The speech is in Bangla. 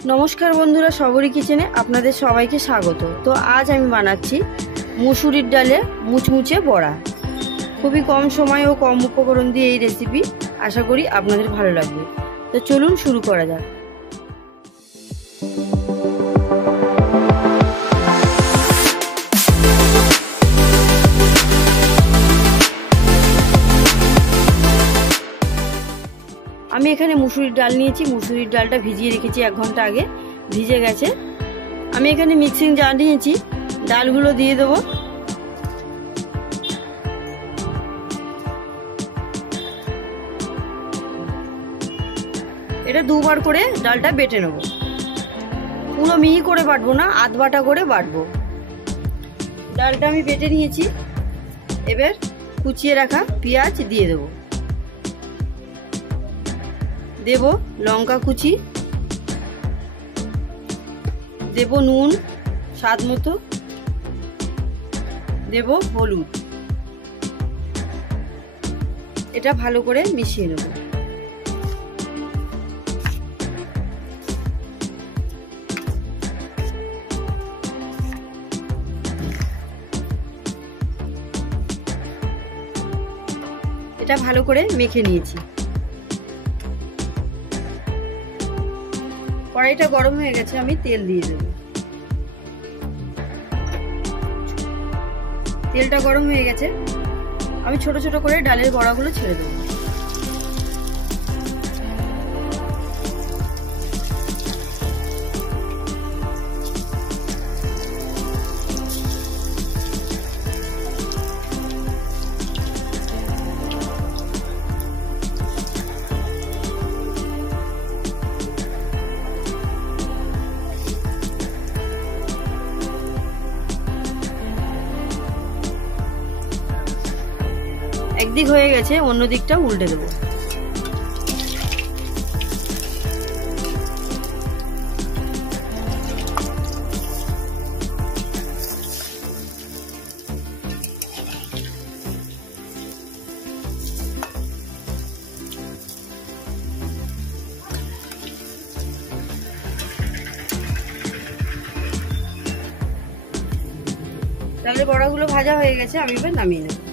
नमस्कार बंधुरा सबरी किचेने आपनादेर सबाइके स्वागत। तो आज आमी बानाच्छि मुसुरिर डाले मुचमुचे बड़ा। खूबই कम समय और कम उपकरण दिए रेसिपि आशा करी आपनादेर भालो लागबे। तो चलुन शुरू करा जाक। আমি এখানে মুসুরির ডাল নিয়েছি। মুসুরির ডালটা ভিজিয়ে রেখেছি 1 ঘন্টা আগে, ভিজে গেছে। আমি এখানে মিক্সিং জার নিয়েছি, ডালগুলো দিয়ে দেব। এটা দুবার করে ডালটা বেটে নেব। পুরো মিহি করে বাটবো না, আধ বাটা করে বাটবো। ডালটা আমি বেটে নিয়েছি। এবার কুচিয়ে রাখা পেঁয়াজ দিয়ে দেব। देव लंका कुचि, देव नून स्वाद मतो, देव हलुद। এটা ভালো করে মিশিয়ে নেব। এটা ভালো করে মেখে নিয়েছি। কড়াইটা গরম হয়ে গেছে, আমি তেল দিয়ে দেব। তেলটা গরম হয়ে গেছে, আমি ছোট ছোট করে ডালের বড়াগুলো ছেড়ে দেব। একদিক হয়ে গেছে, অন্য দিকটা উল্টে দেব। ডালের বড়াগুলো ভাজা হয়ে গেছে, আমি এবার নামিয়ে নেব।